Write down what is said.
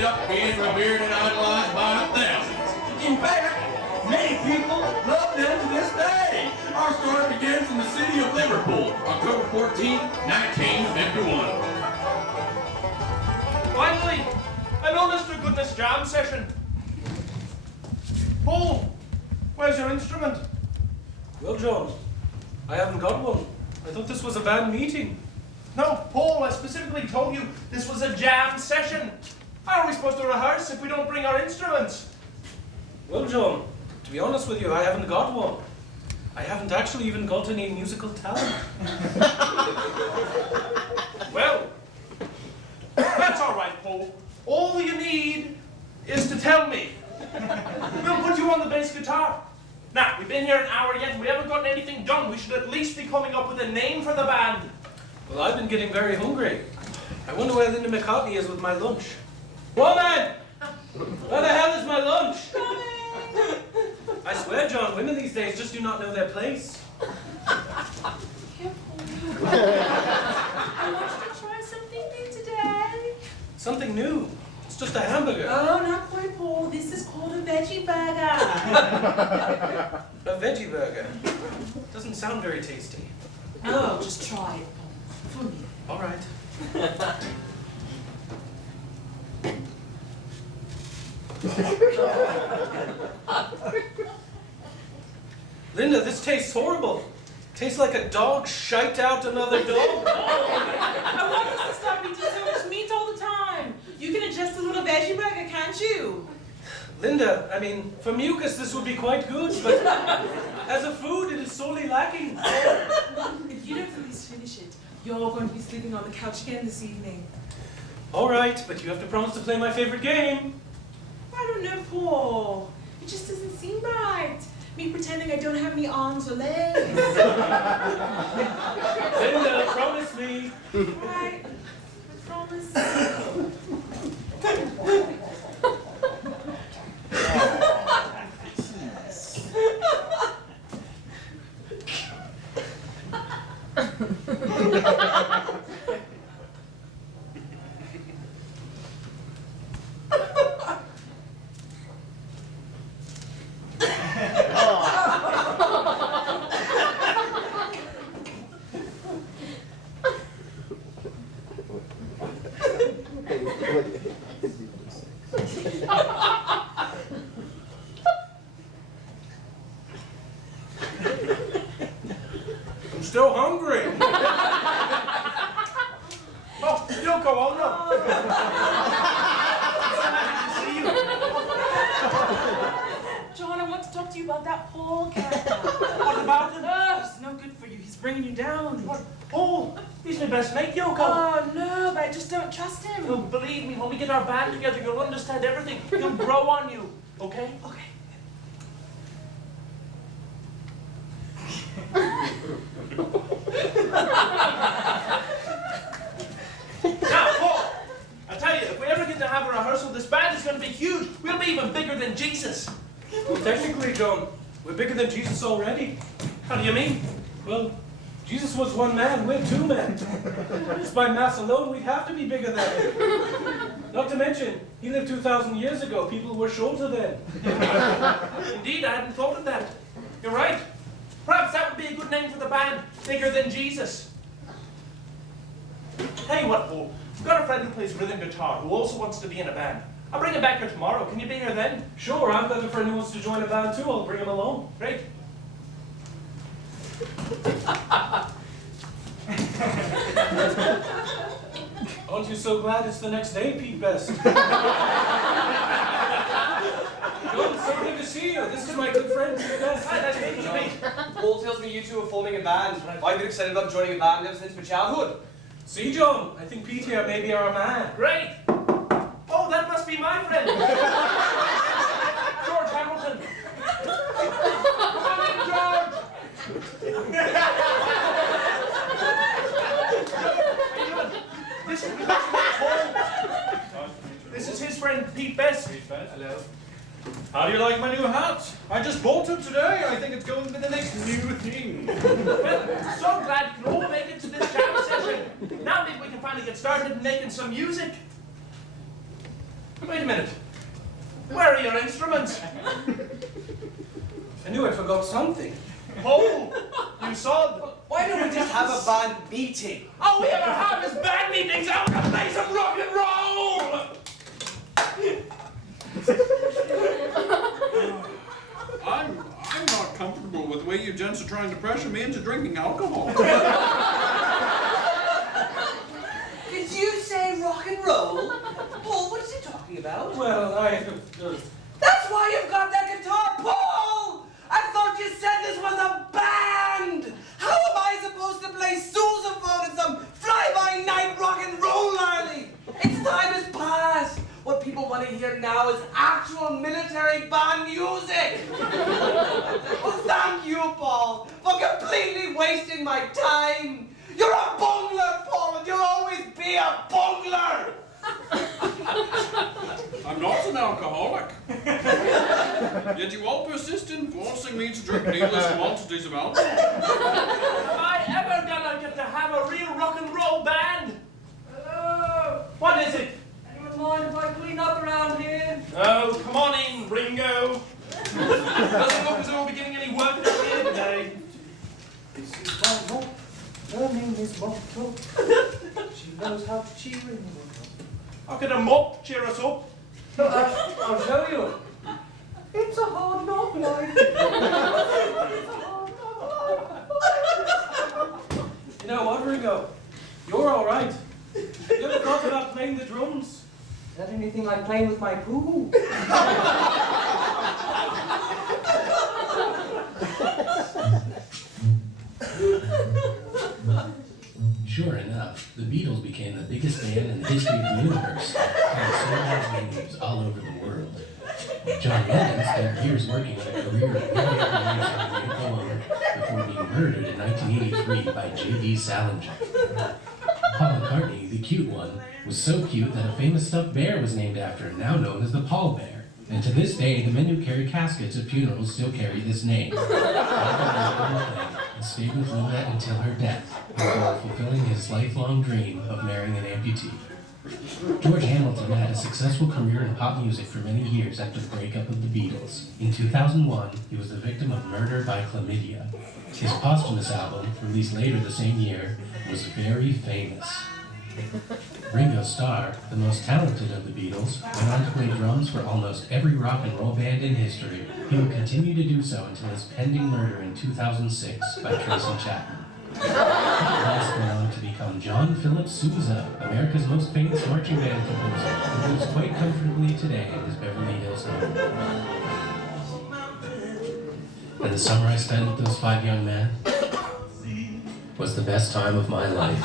ended up being revered and idolized by thousands. In fact, many people love them to this day. Our story begins in the city of Liverpool, October 14, 1951. Finally, an honest to goodness jam session. Paul, where's your instrument? Well, John, I haven't got one. I thought this was a band meeting. No, Paul, I specifically told you this was a jam session. How are we supposed to rehearse if we don't bring our instruments? Well, John, to be honest with you, I haven't got one. I haven't actually even got any musical talent. Well, that's all right, Paul. All you need is to tell me. We'll put you on the bass guitar. Now, we've been here an hour yet and we haven't gotten anything done. We should at least be coming up with a name for the band. Well, I've been getting very hungry. I wonder where Linda McCartney is with my lunch. Woman! Where the hell is my lunch? I swear, John, women these days just do not know their place. Here, Paul. I want you to try something new today. Something new. It's just a hamburger. Oh, not quite, Paul. This is called a veggie burger. A veggie burger. Doesn't sound very tasty. Oh, just try it, Paul. For me. All right. Linda, this tastes horrible. Tastes like a dog shite out another dog. I want us to stop eating so much meat all the time. You can adjust a little veggie burger, can't you? Linda, I mean, for mucus this would be quite good, but as a food it is sorely lacking. If you don't at least finish it, you're going to be sleeping on the couch again this evening. All right, but you have to promise to play my favorite game. I don't know, Paul. It just doesn't seem right. Me pretending I don't have any arms or legs. Linda, promise me. Right. I promise. I'm still hungry. Oh, you don't go on now. John, I want to talk to you about that Paul character. What about him? Oh, he's no good for you. He's bringing you down. What? Paul, he's my best mate, Yoko. Oh, no, but I just don't trust him. No, believe me, when we get our band together, you'll understand everything. He'll grow on you, okay? Okay. Now, Paul, I tell you, if we ever get to have a rehearsal, this band is going to be huge. We'll be even bigger than Jesus. Well, technically, John, we're bigger than Jesus already. How do you mean? Well, Jesus was one man, we're two men. Just by mass alone, we'd have to be bigger than him. Not to mention, he lived 2,000 years ago. People were shorter then. Indeed, I hadn't thought of that. You're right. Perhaps that would be a good name for the band, Bigger Than Jesus. Tell you what, Paul, I've got a friend who plays rhythm guitar who also wants to be in a band. I'll bring him back here tomorrow. Can you be here then? Sure, I've got a friend who wants to join a band too. I'll bring him along. Great. Aren't you so glad it's the next day, Pete Best? John, so good to see you. This is my good friend, Pete Best. Hi, nice to meet you, mate. Paul tells me you two are forming a band. I've been excited about joining a band ever since my childhood. See, John, I think Pete here may be our man. Great. Oh, that must be my friend. George Hamilton. Come in, George. This is his friend, Pete Best. Hello. How do you like my new hat? I just bought it today. I think it's going to be the next new thing. Well, so glad you can all make it to this jam session. Now maybe we can finally get started making some music. Wait a minute. Where are your instruments? I knew I forgot something. Paul, you saw. Why don't we just have a band meeting? All we ever have is band meetings. I want to play some rock and roll. I'm not comfortable with the way you gents are trying to pressure me into drinking alcohol. Did you say rock and roll? Paul, what is he talking about? Well, That's why you've got that guitar, Paul! I thought you said this was a band! How am I supposed to play sousaphone in some fly-by-night rock and roll, Larly? Its time has passed. What people want to hear now is actual military band music. Well, thank you, Paul, for completely wasting my time. You're a bungler, Paul, and you'll always be a bungler. I'm not an alcoholic. Yet you all persist in forcing me to drink needless quantities of alcohol. Am I ever gonna get to have a real rock and roll band? Hello! What is it? Anyone mind if I clean up around here? Oh, come on in, Ringo. Doesn't look as though we'll be getting any work done here today. this is my motto. Her name is Motto. She knows how to cheer in the world. How could a mop cheer us up? I'll show you. It's a hard knock life. It's a hard knock life. You know what, Ringo? You're all right. You ever thought about playing the drums? Is that anything like playing with my poo? Sure enough, the Beatles became the biggest band in the history of the universe, and sold venues all over the world. John Lennon spent years working on a career of musical owner before being murdered in 1983 by J.D. Salinger. Paul McCartney, the cute one, was so cute that a famous stuffed bear was named after him, now known as the Paul Bear. And to this day, the men who carry caskets at funerals still carry this name. And stayed with Luna until her death, before fulfilling his lifelong dream of marrying an amputee. George Hamilton had a successful career in pop music for many years after the breakup of the Beatles. In 2001, he was the victim of murder by chlamydia. His posthumous album, released later the same year, was very famous. Ringo Starr, the most talented of the Beatles, went on to play drums for almost every rock and roll band in history. He would continue to do so until his pending murder in 2006 by Tracy Chapman. He last went on to become John Philip Sousa, America's most famous marching band composer, who lives quite comfortably today in his Beverly Hills home. And the summer I spent with those 5 young men was the best time of my life.